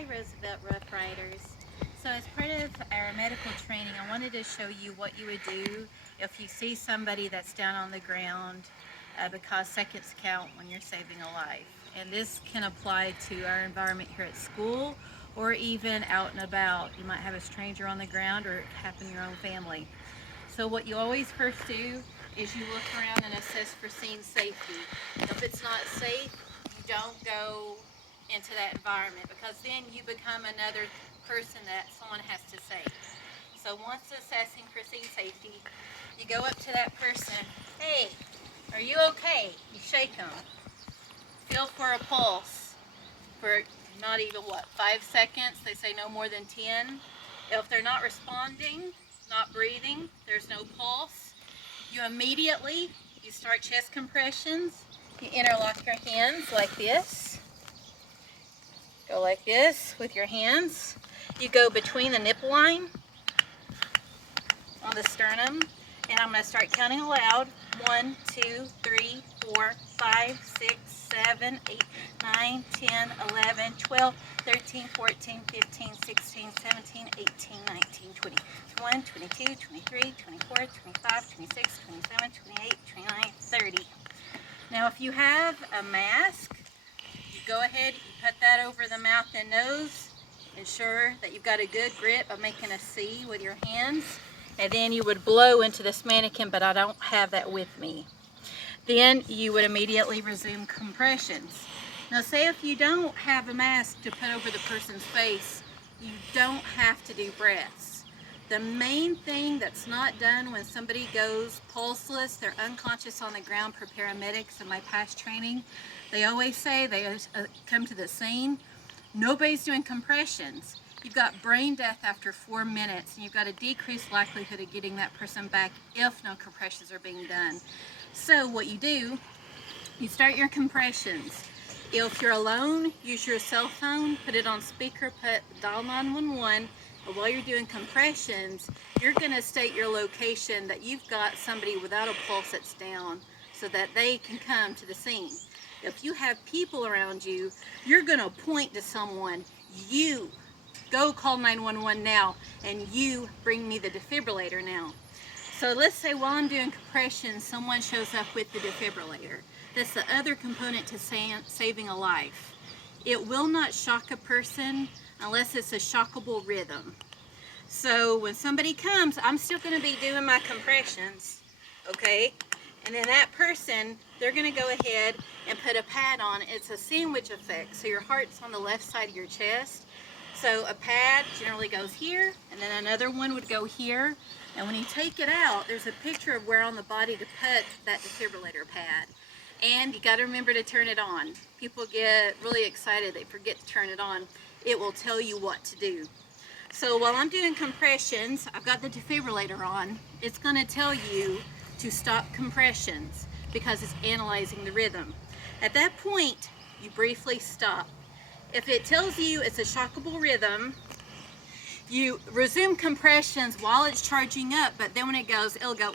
Hi Roosevelt Rough Riders. So as part of our medical training, I wanted to show you what you would do if you see somebody that's down on the ground because seconds count when you're saving a life. And this can apply to our environment here at school or even out and about. You might have a stranger on the ground or it happen in your own family. So what you always first do is you look around and assess for scene safety. If it's not safe, you don't go into that environment because then you become another person that someone has to save. So once assessing for scene safety, you go up to that person. Hey, are you okay? You shake them. Feel for a pulse for not even 5 seconds. They say no more than 10. If they're not responding, not breathing, there's no pulse, you immediately, you start chest compressions. You interlock your hands like this. Go like this with your hands. You go between the nipple line on the sternum, and I'm going to start counting aloud. 1, 2, 3, 4, 5, 6, 7, 8, 9, 10, 11, 12, 13, 14, 15, 16, 17, 18, 19, 20, 21, 22, 23, 24, 25, 26, 27, 28, 29, 30. Now if you have a mask, you go ahead, you put that over the mouth and nose. Ensure that you've got a good grip of making a C with your hands. And then you would blow into this mannequin, but I don't have that with me. Then you would immediately resume compressions. Now say if you don't have a mask to put over the person's face, you don't have to do breaths. The main thing that's not done when somebody goes pulseless, they're unconscious on the ground for paramedics in my past training, they always say they come to the scene, nobody's doing compressions. You've got brain death after 4 minutes, and you've got a decreased likelihood of getting that person back if no compressions are being done. So what you do, you start your compressions. If you're alone, use your cell phone, put it on speaker, dial 911, and while you're doing compressions, you're going to state your location that you've got somebody without a pulse that's down so that they can come to the scene. If you have people around you, you're going to point to someone. You go call 911 now, and you bring me the defibrillator now. So let's say while I'm doing compression, someone shows up with the defibrillator. That's the other component to saving a life. It will not shock a person unless it's a shockable rhythm. So when somebody comes, I'm still going to be doing my compressions, okay? And then that person, they're going to go ahead and put a pad on. It's a sandwich effect. So your heart's on the left side of your chest. So a pad generally goes here, and then another one would go here. And when you take it out, there's a picture of where on the body to put that defibrillator pad. And you got to remember to turn it on. People get really excited, they forget to turn it on. It will tell you what to do. So while I'm doing compressions, I've got the defibrillator on. It's going to tell you to stop compressions because it's analyzing the rhythm. At that point, you briefly stop. If it tells you it's a shockable rhythm, you resume compressions while it's charging up, but then when it goes, it'll go,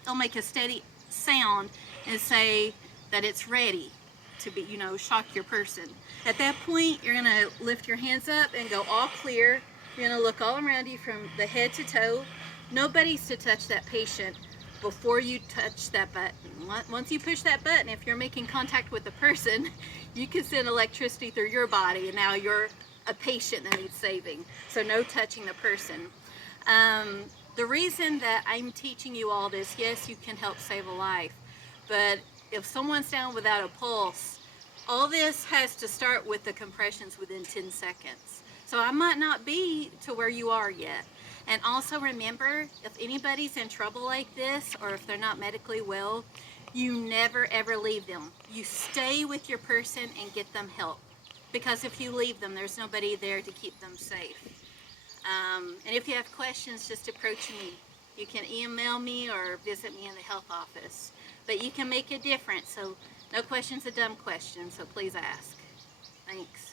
it'll make a steady sound and say that it's ready to be, shock your person. At that point, you're gonna lift your hands up and go all clear. You're gonna look all around you from the head to toe. Nobody's to touch that patient before you touch that button. Once you push that button, if you're making contact with the person, you can send electricity through your body, and now you're a patient that needs saving. So no touching the person. The reason that I'm teaching you all this, yes, you can help save a life, but if someone's down without a pulse, all this has to start with the compressions within 10 seconds. So I might not be to where you are yet. And also remember, if anybody's in trouble like this, or if they're not medically well, you never ever leave them. You stay with your person and get them help. Because if you leave them, there's nobody there to keep them safe. And if you have questions, just approach me. You can email me or visit me in the health office. But you can make a difference, so no question's a dumb question, so please ask. Thanks.